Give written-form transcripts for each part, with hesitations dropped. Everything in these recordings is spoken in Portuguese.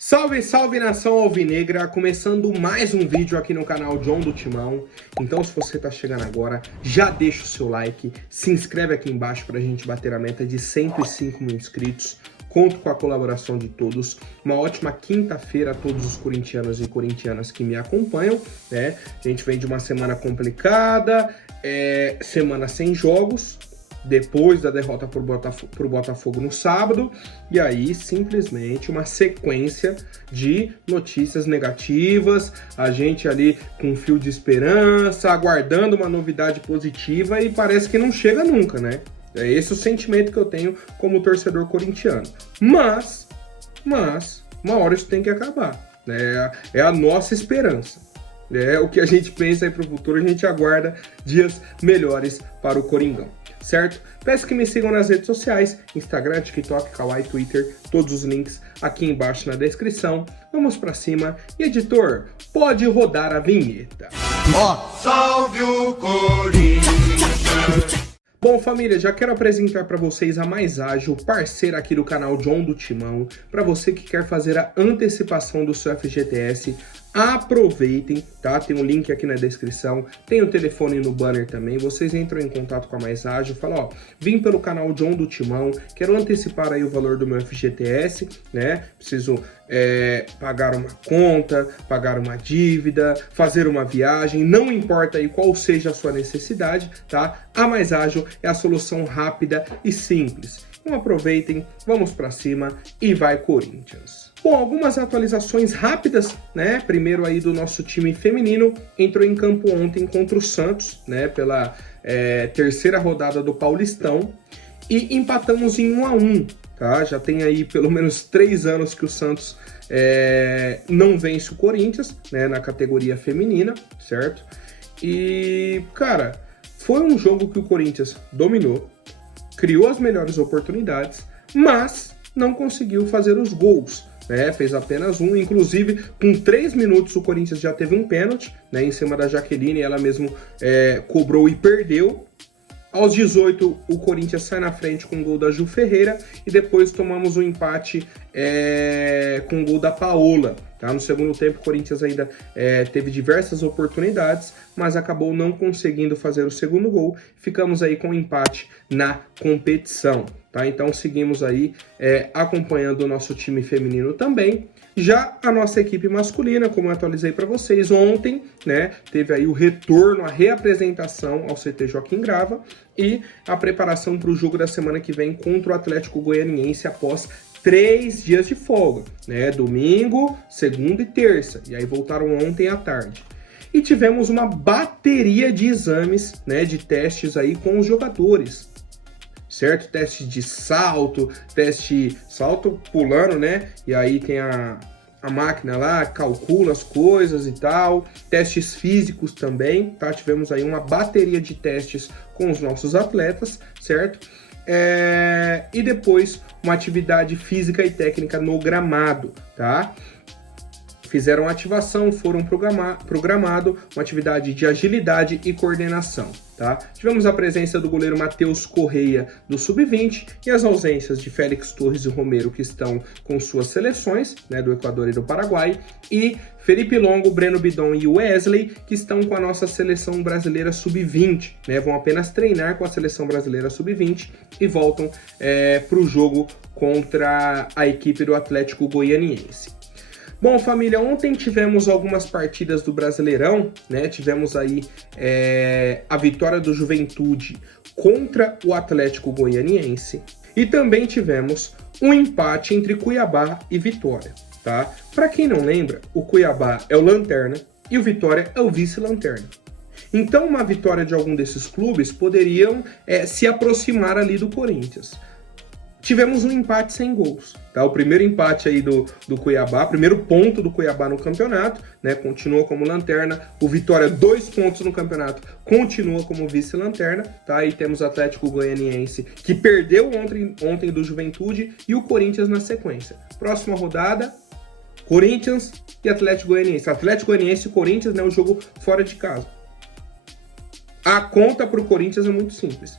Salve, salve nação alvinegra, começando mais um vídeo aqui no canal John do Timão. Então se você tá chegando agora, já deixa o seu like, se inscreve aqui embaixo pra gente bater a meta de 105 mil inscritos. Conto com a colaboração de todos. Uma ótima quinta-feira a todos os corintianos e corintianas que me acompanham, né? A gente vem de uma semana complicada, semana sem jogos, depois da derrota pro Botafogo no sábado, e aí simplesmente uma sequência de notícias negativas, a gente ali com um fio de esperança, aguardando uma novidade positiva e parece que não chega nunca, né? É esse o sentimento que eu tenho como torcedor corintiano. Mas, uma hora isso tem que acabar, né? É a nossa esperança. É o que a gente pensa aí pro futuro, a gente aguarda dias melhores para o Coringão, certo? Peço que me sigam nas redes sociais, Instagram, TikTok, Kawaii, Twitter, todos os links aqui embaixo na descrição. Vamos pra cima. E editor, pode rodar a vinheta. Salve o Corinthians! Bom, família, já quero apresentar para vocês a Mais Ágil, parceira aqui do canal John do Timão. Para você que quer fazer a antecipação do seu FGTS, aproveitem, tá? Tem um link aqui na descrição, tem o telefone no banner também. Vocês entram em contato com a Mais Ágil, falam, ó, vim pelo canal John do Timão, quero antecipar aí o valor do meu FGTS, né? Preciso pagar uma conta, pagar uma dívida, fazer uma viagem, não importa aí qual seja a sua necessidade, tá? A Mais Ágil é a solução rápida e simples. Então aproveitem, vamos pra cima e vai Corinthians! Bom, algumas atualizações rápidas, né? Primeiro aí do nosso time feminino, entrou em campo ontem contra o Santos, né? Pela terceira rodada do Paulistão e empatamos em 1-1, tá? Já tem aí pelo menos 3 anos que o Santos não vence o Corinthians, né? Na categoria feminina, certo? E, cara, foi um jogo que o Corinthians dominou, criou as melhores oportunidades, mas não conseguiu fazer os gols. Fez apenas um, inclusive com 3 minutos o Corinthians já teve um pênalti, né, em cima da Jaqueline, ela mesmo cobrou e perdeu. Aos 18 o Corinthians sai na frente com o gol da Ju Ferreira e depois tomamos um empate com o gol da Paola. Tá? No segundo tempo o Corinthians ainda teve diversas oportunidades, mas acabou não conseguindo fazer o segundo gol. Ficamos aí com um empate na competição. Tá? Então seguimos aí acompanhando o nosso time feminino também. Já a nossa equipe masculina, como eu atualizei para vocês ontem, né, teve aí o retorno, a reapresentação ao CT Joaquim Grava e a preparação para o jogo da semana que vem contra o Atlético Goianiense após 3 dias de folga, né, domingo, segunda e terça, e aí voltaram ontem à tarde. E tivemos uma bateria de exames, né, de testes aí com os jogadores. Certo? Teste de salto pulando, né? E aí tem a máquina lá, calcula as coisas e tal. Testes físicos também, tá? Tivemos aí uma bateria de testes com os nossos atletas, certo? E depois uma atividade física e técnica no gramado, tá? Fizeram ativação, foram programado uma atividade de agilidade e coordenação, tá? Tivemos a presença do goleiro Matheus Correia do Sub-20 e as ausências de Félix Torres e Romero, que estão com suas seleções, né, do Equador e do Paraguai, e Felipe Longo, Breno Bidon e Wesley, que estão com a nossa seleção brasileira Sub-20, né? Vão apenas treinar com a seleção brasileira Sub-20 e voltam para o jogo contra a equipe do Atlético Goianiense. Bom, família, ontem tivemos algumas partidas do Brasileirão, né? Tivemos aí a vitória do Juventude contra o Atlético Goianiense e também tivemos um empate entre Cuiabá e Vitória, tá? Para quem não lembra, o Cuiabá é o lanterna e o Vitória é o vice-lanterna. Então, uma vitória de algum desses clubes poderiam se aproximar ali do Corinthians. Tivemos um empate sem gols, tá? O primeiro empate aí do Cuiabá, primeiro ponto do Cuiabá no campeonato, né? Continua como lanterna. O Vitória, 2 pontos no campeonato, continua como vice-lanterna, tá? E temos o Atlético Goianiense, que perdeu ontem do Juventude, e o Corinthians na sequência. Próxima rodada, Corinthians e Atlético Goianiense. Atlético Goianiense e Corinthians, né? O jogo fora de casa. A conta para o Corinthians é muito simples.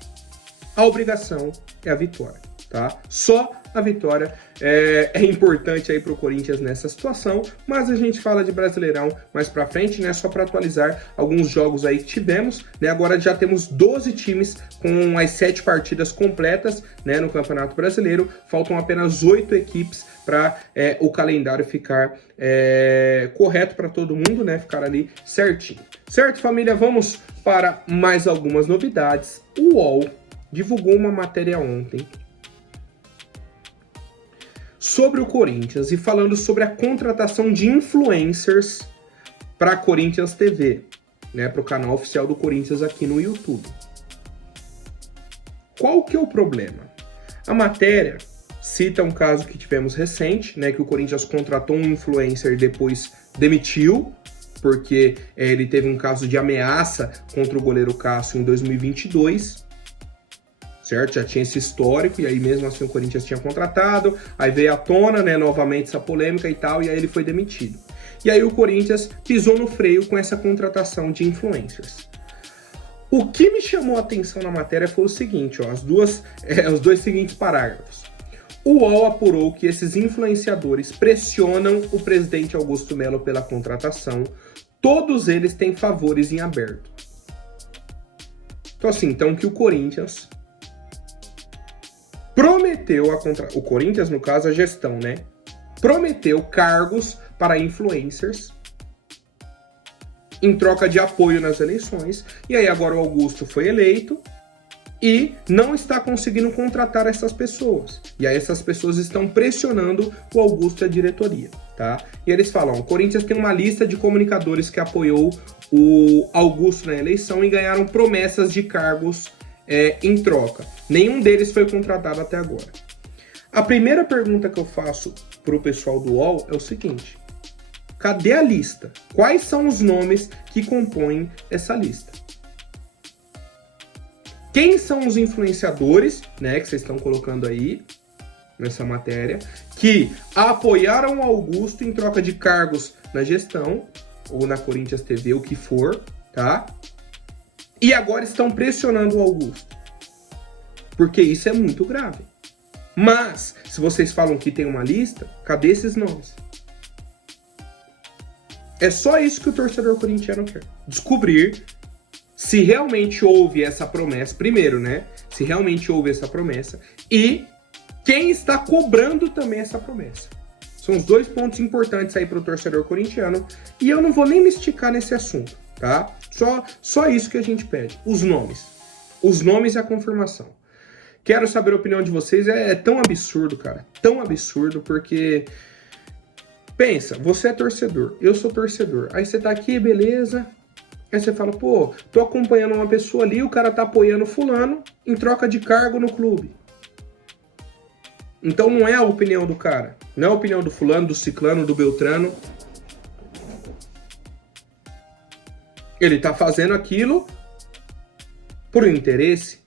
A obrigação é a vitória. Tá? Só a vitória é importante aí pro Corinthians nessa situação, mas a gente fala de Brasileirão mais pra frente, né? Só para atualizar alguns jogos aí que tivemos, né? Agora já temos 12 times com as 7 partidas completas, né, no Campeonato Brasileiro. Faltam apenas 8 equipes para o calendário ficar correto para todo mundo, né? Ficar ali certinho. Certo, família? Vamos para mais algumas novidades. O UOL divulgou uma matéria ontem sobre o Corinthians e falando sobre a contratação de influencers para a Corinthians TV, né, para o canal oficial do Corinthians aqui no YouTube. Qual que é o problema? A matéria cita um caso que tivemos recente, né, que o Corinthians contratou um influencer e depois demitiu, porque ele teve um caso de ameaça contra o goleiro Cássio em 2022, certo? Já tinha esse histórico, e aí mesmo assim o Corinthians tinha contratado, aí veio à tona, né, novamente essa polêmica e tal, e aí ele foi demitido. E aí o Corinthians pisou no freio com essa contratação de influencers. O que me chamou a atenção na matéria foi o seguinte, ó, os dois seguintes parágrafos. O UOL apurou que esses influenciadores pressionam o presidente Augusto Melo pela contratação. Todos eles têm favores em aberto. Então assim, que o Corinthians prometeu o Corinthians, no caso, a gestão, né? Prometeu cargos para influencers em troca de apoio nas eleições. E aí agora o Augusto foi eleito e não está conseguindo contratar essas pessoas. E aí essas pessoas estão pressionando o Augusto e a diretoria, tá? E eles falam, o Corinthians tem uma lista de comunicadores que apoiou o Augusto na eleição e ganharam promessas de cargos em troca. Nenhum deles foi contratado até agora. A primeira pergunta que eu faço para o pessoal do UOL é o seguinte: cadê a lista? Quais são os nomes que compõem essa lista? Quem são os influenciadores, né, que vocês estão colocando aí nessa matéria, que apoiaram o Augusto em troca de cargos na gestão, ou na Corinthians TV, o que for, tá? E agora estão pressionando o Augusto. Porque isso é muito grave. Mas, se vocês falam que tem uma lista, cadê esses nomes? É só isso que o torcedor corintiano quer. Descobrir se realmente houve essa promessa. Primeiro, né? Se realmente houve essa promessa. E quem está cobrando também essa promessa. São os dois pontos importantes aí para o torcedor corintiano. E eu não vou nem me esticar nesse assunto, tá? Só isso que a gente pede. Os nomes. Os nomes e a confirmação. Quero saber a opinião de vocês. É tão absurdo, cara. Tão absurdo, porque... pensa, você é torcedor, eu sou torcedor. Aí você tá aqui, beleza. Aí você fala, pô, tô acompanhando uma pessoa ali, o cara tá apoiando fulano em troca de cargo no clube. Então não é a opinião do cara. Não é a opinião do fulano, do ciclano, do beltrano. Ele tá fazendo aquilo por interesse.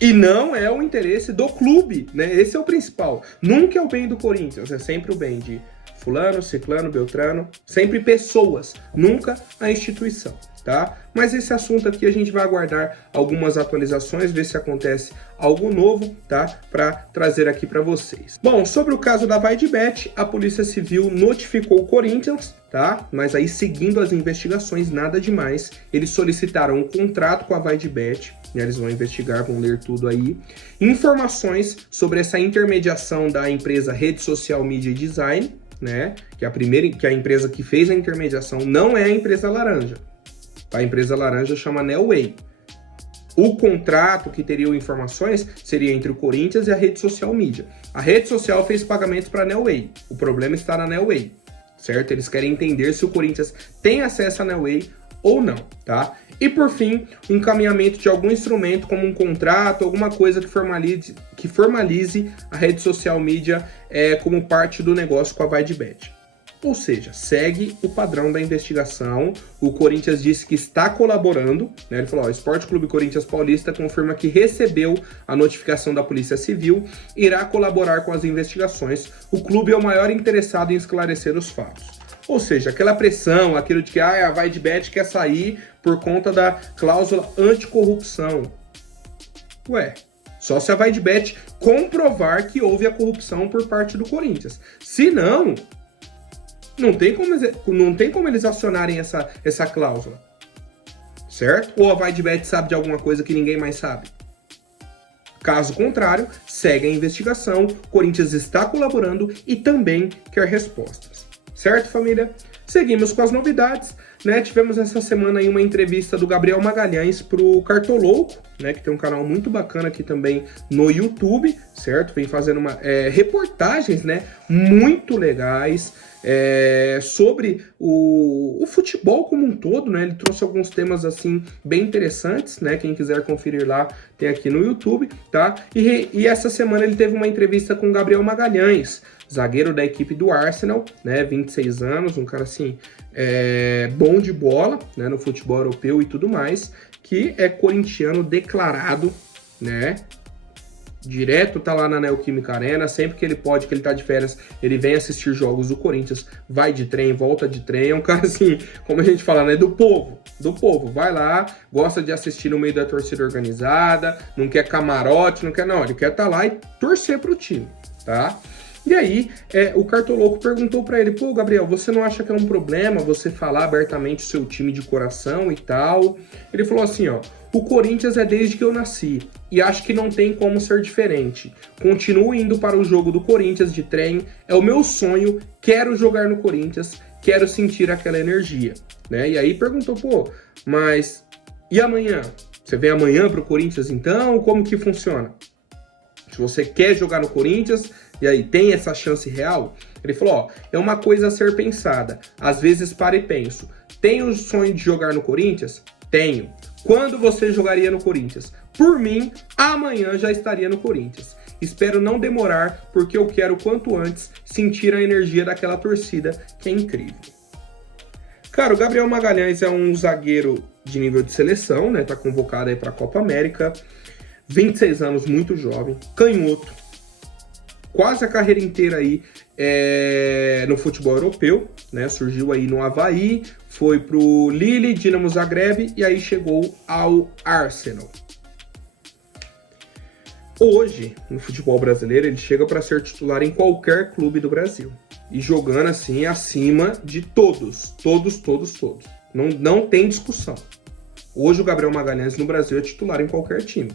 E não é o interesse do clube, né? Esse é o principal. Nunca é o bem do Corinthians, é sempre o bem de fulano, ciclano, beltrano, sempre pessoas, nunca a instituição, tá? Mas esse assunto aqui a gente vai aguardar algumas atualizações, ver se acontece algo novo, tá? Para trazer aqui para vocês. Bom, sobre o caso da VaideBet, a Polícia Civil notificou o Corinthians, tá? Mas aí, seguindo as investigações, nada demais. Eles solicitaram um contrato com a VaideBet, né? Eles vão investigar, vão ler tudo aí. Informações sobre essa intermediação da empresa Rede Social Media Design, né? Que a empresa que fez a intermediação não é a empresa laranja. A empresa laranja chama Nelway. O contrato que teria informações seria entre o Corinthians e a Rede Social Mídia. A Rede Social fez pagamentos para a Nelway. O problema está na Nelway, certo? Eles querem entender se o Corinthians tem acesso à Nelway ou não, tá? E por fim, o encaminhamento de algum instrumento, como um contrato, alguma coisa que formalize a Rede Social Mídia como parte do negócio com a VaideBet. Ou seja, segue o padrão da investigação. O Corinthians disse que está colaborando, né? Ele falou, ó, Esporte Clube Corinthians Paulista confirma que recebeu a notificação da Polícia Civil, irá colaborar com as investigações. O clube é o maior interessado em esclarecer os fatos. Ou seja, aquela pressão, aquilo de que a VaideBet quer sair por conta da cláusula anticorrupção. Ué, Só se a Vaidbet comprovar que houve a corrupção por parte do Corinthians. Se não, não tem como eles acionarem essa cláusula. Certo? Ou a Vaidbet sabe de alguma coisa que ninguém mais sabe? Caso contrário, segue a investigação, o Corinthians está colaborando e também quer respostas. Certo, família? Seguimos com as novidades, né? Tivemos essa semana aí uma entrevista do Gabriel Magalhães pro Cartolouco, né? Que tem um canal muito bacana aqui também no YouTube, certo? Vem fazendo reportagens, né? Muito legais sobre o futebol como um todo, né? Ele trouxe alguns temas, assim, bem interessantes, né? Quem quiser conferir lá, tem aqui no YouTube, tá? E essa semana ele teve uma entrevista com o Gabriel Magalhães, zagueiro da equipe do Arsenal, né, 26 anos, um cara assim, bom de bola, né, no futebol europeu e tudo mais, que é corintiano declarado, né, direto tá lá na Neoquímica Arena, sempre que ele pode, que ele tá de férias, ele vem assistir jogos do Corinthians, vai de trem, volta de trem, é um cara assim, como a gente fala, né, do povo, vai lá, gosta de assistir no meio da torcida organizada, não quer camarote, não, ele quer tá lá e torcer pro time, tá? E aí, o Cartolouco perguntou pra ele, pô, Gabriel, você não acha que é um problema você falar abertamente o seu time de coração e tal? Ele falou assim, ó, o Corinthians é desde que eu nasci, e acho que não tem como ser diferente. Continuo indo para o jogo do Corinthians de trem, é o meu sonho, quero jogar no Corinthians, quero sentir aquela energia, né? E aí perguntou, pô, mas e amanhã? Você vem amanhã pro Corinthians então? Como que funciona? Se você quer jogar no Corinthians, e aí tem essa chance real? Ele falou, ó, é uma coisa a ser pensada. Às vezes paro e penso, tenho o sonho de jogar no Corinthians? Tenho. Quando você jogaria no Corinthians? Por mim, amanhã já estaria no Corinthians. Espero não demorar, porque eu quero quanto antes sentir a energia daquela torcida, que é incrível. Cara, o Gabriel Magalhães é um zagueiro de nível de seleção, né? Tá convocado aí pra Copa América. 26 anos, muito jovem, canhoto, quase a carreira inteira aí no futebol europeu, né? Surgiu aí no Avaí, foi pro Lille, Dinamo Zagreb e aí chegou ao Arsenal. Hoje, no futebol brasileiro, ele chega para ser titular em qualquer clube do Brasil e jogando assim acima de todos. Não tem discussão. Hoje o Gabriel Magalhães no Brasil é titular em qualquer time.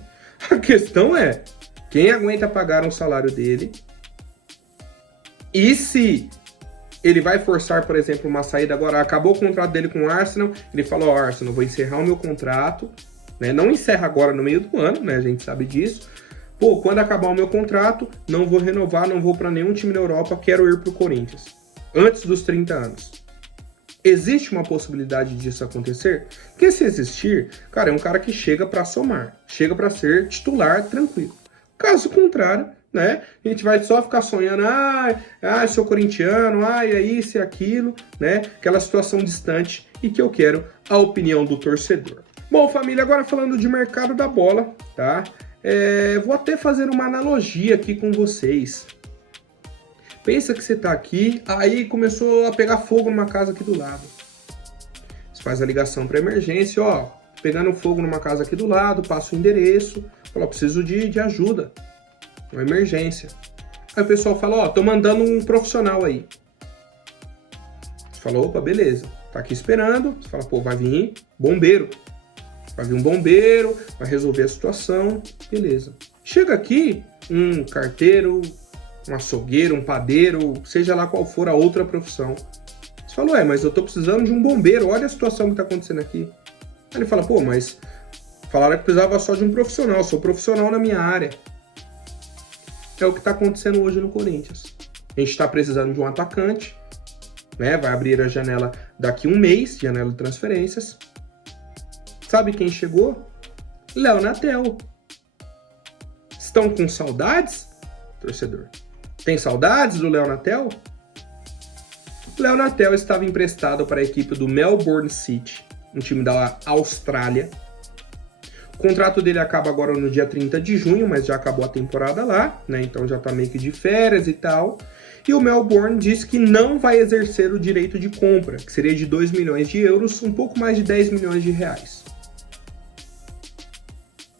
A questão é, quem aguenta pagar o salário dele e se ele vai forçar, por exemplo, uma saída agora, acabou o contrato dele com o Arsenal, ele falou, ó, Arsenal, vou encerrar o meu contrato, né? Não encerra agora no meio do ano, né? A gente sabe disso. Pô, quando acabar o meu contrato, não vou renovar, não vou para nenhum time da Europa, quero ir pro Corinthians. Antes dos 30 anos. Existe uma possibilidade disso acontecer? Porque se existir, cara, é um cara que chega para somar, chega para ser titular tranquilo. Caso contrário, né, a gente vai só ficar sonhando, sou corintiano, é isso e aquilo, né, aquela situação distante e que eu quero a opinião do torcedor. Bom, família, agora falando de mercado da bola, tá? Vou até fazer uma analogia aqui com vocês. Pensa que você tá aqui, aí começou a pegar fogo numa casa aqui do lado. Você faz a ligação para emergência, ó, pegando fogo numa casa aqui do lado, passa o endereço, fala, preciso de ajuda, uma emergência. Aí o pessoal fala, ó, tô mandando um profissional aí. Você fala, opa, beleza, tá aqui esperando. Você fala, pô, vai vir bombeiro. Vai vir um bombeiro, vai resolver a situação, beleza. Chega aqui um carteiro, um açougueiro, um padeiro, seja lá qual for a outra profissão. Você fala, mas eu tô precisando de um bombeiro, olha a situação que tá acontecendo aqui. Aí ele fala, pô, mas falaram que precisava só de um profissional, sou profissional na minha área. É o que tá acontecendo hoje no Corinthians. A gente tá precisando de um atacante, né? Vai abrir a janela daqui um mês, janela de transferências. Sabe quem chegou? Léo Natel. Estão com saudades, torcedor? Tem saudades do Léo Natel? Léo Natel estava emprestado para a equipe do Melbourne City, um time da Austrália. O contrato dele acaba agora no dia 30 de junho, mas já acabou a temporada lá, né? Então já tá meio que de férias e tal. E o Melbourne disse que não vai exercer o direito de compra, que seria de 2 milhões de euros, um pouco mais de 10 milhões de reais.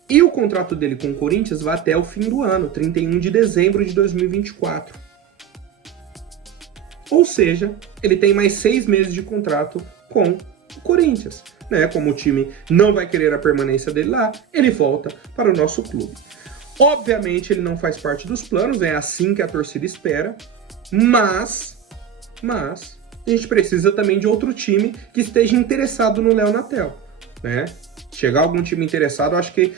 E o contrato dele com o Corinthians vai até o fim do ano, 31 de dezembro de 2024. Ou seja, ele tem mais 6 meses de contrato com o Corinthians. Né? Como o time não vai querer a permanência dele lá, ele volta para o nosso clube. Obviamente ele não faz parte dos planos, é assim que a torcida espera, mas a gente precisa também de outro time que esteja interessado no Léo Natel, né? Chegar algum time interessado, eu acho que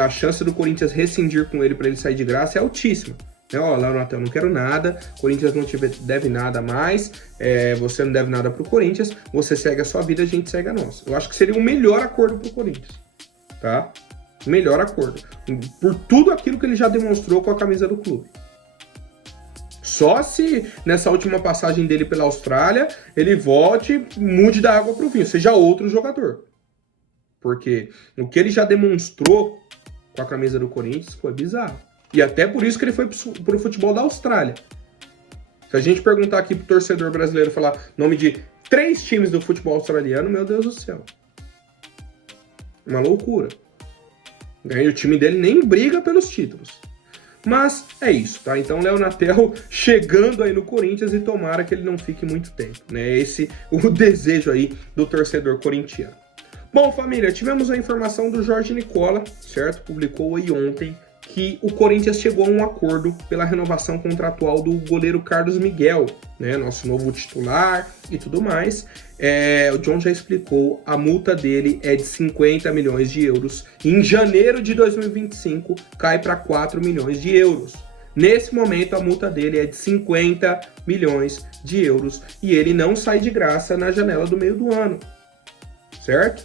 a chance do Corinthians rescindir com ele para ele sair de graça é altíssima. Ó, Léo Natel, não quero nada, Corinthians não te deve nada mais, você não deve nada pro Corinthians, você segue a sua vida, a gente segue a nossa. Eu acho que seria o melhor acordo pro Corinthians, tá? Melhor acordo. Por tudo aquilo que ele já demonstrou com a camisa do clube. Só se nessa última passagem dele pela Austrália, ele volte, mude da água pro vinho, seja outro jogador. Porque o que ele já demonstrou com a camisa do Corinthians foi bizarro. E até por isso que ele foi pro futebol da Austrália. Se a gente perguntar aqui pro torcedor brasileiro, falar nome de 3 times do futebol australiano, meu Deus do céu. Uma loucura. E o time dele nem briga pelos títulos. Mas é isso, tá? Então, Léo Natel chegando aí no Corinthians e tomara que ele não fique muito tempo, né? Esse o desejo aí do torcedor corintiano. Bom, família, tivemos a informação do Jorge Nicola, certo? Publicou aí ontem que o Corinthians chegou a um acordo pela renovação contratual do goleiro Carlos Miguel, né? Nosso novo titular e tudo mais. O John já explicou, a multa dele é de 50 milhões de euros. E em janeiro de 2025 cai para 4 milhões de euros. Nesse momento a multa dele é de 50 milhões de euros e ele não sai de graça na janela do meio do ano, certo?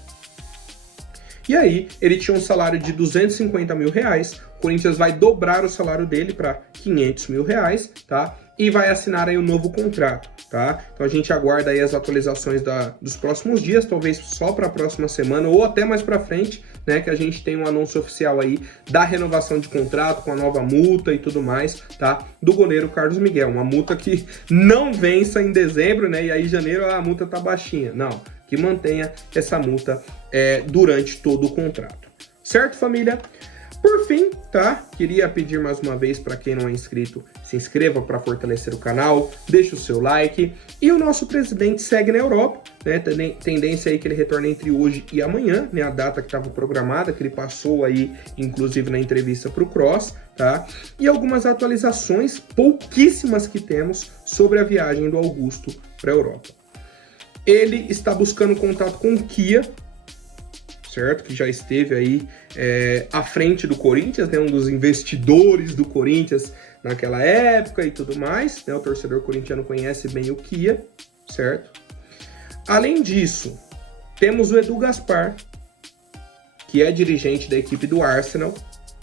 E aí ele tinha um salário de 250 mil reais, o Corinthians vai dobrar o salário dele para 500 mil reais, tá? E vai assinar aí um novo contrato, tá? Então a gente aguarda aí as atualizações dos próximos dias, talvez só para a próxima semana ou até mais para frente, né? Que a gente tem um anúncio oficial aí da renovação de contrato com a nova multa e tudo mais, tá? Do goleiro Carlos Miguel, uma multa que não vença em dezembro, né? E aí em janeiro a multa tá baixinha, não, que mantenha essa multa durante todo o contrato, certo, família? Por fim, tá? Queria pedir mais uma vez para quem não é inscrito, se inscreva para fortalecer o canal, deixa o seu like. E o nosso presidente segue na Europa, né? Tendência aí que ele retorne entre hoje e amanhã, né? A data que estava programada, que ele passou aí, inclusive na entrevista para o Cross, tá? E algumas atualizações, pouquíssimas que temos, sobre a viagem do Augusto para a Europa. Ele está buscando contato com o Kia, certo? Que já esteve aí à frente do Corinthians, né? Um dos investidores do Corinthians naquela época e tudo mais, né? O torcedor corintiano conhece bem o Kia, certo? Além disso, temos o Edu Gaspar, que é dirigente da equipe do Arsenal,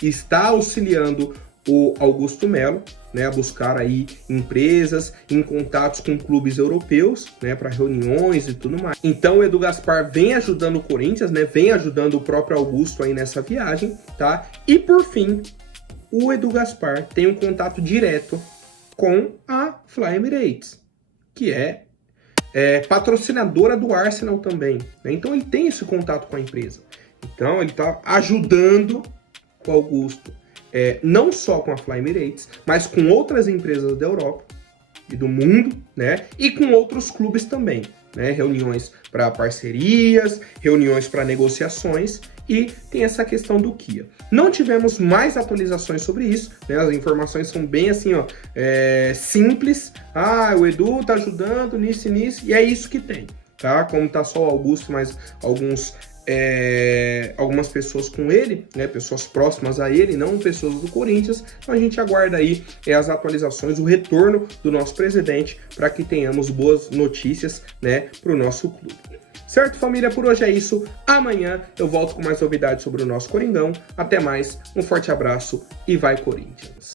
está auxiliando o Augusto Melo, né, a buscar aí empresas em contatos com clubes europeus, né, para reuniões e tudo mais. Então o Edu Gaspar vem ajudando o Corinthians, né, vem ajudando o próprio Augusto aí nessa viagem, tá? E por fim, o Edu Gaspar tem um contato direto com a Fly Emirates, que é patrocinadora do Arsenal também, né? Então ele tem esse contato com a empresa. Então ele está ajudando o Augusto, não só com a Fly Emirates, mas com outras empresas da Europa e do mundo, né? E com outros clubes também, né? Reuniões para parcerias, reuniões para negociações, e tem essa questão do Kia. Não tivemos mais atualizações sobre isso, né? As informações são bem assim, ó, simples. O Edu tá ajudando nisso e nisso, e é isso que tem, tá? Como tá só o Augusto, mas algumas pessoas com ele, né, pessoas próximas a ele, não pessoas do Corinthians. Então a gente aguarda aí as atualizações, o retorno do nosso presidente, para que tenhamos boas notícias, né, para o nosso clube. Certo, família? Por hoje é isso. Amanhã eu volto com mais novidades sobre o nosso Coringão. Até mais, um forte abraço e vai Corinthians!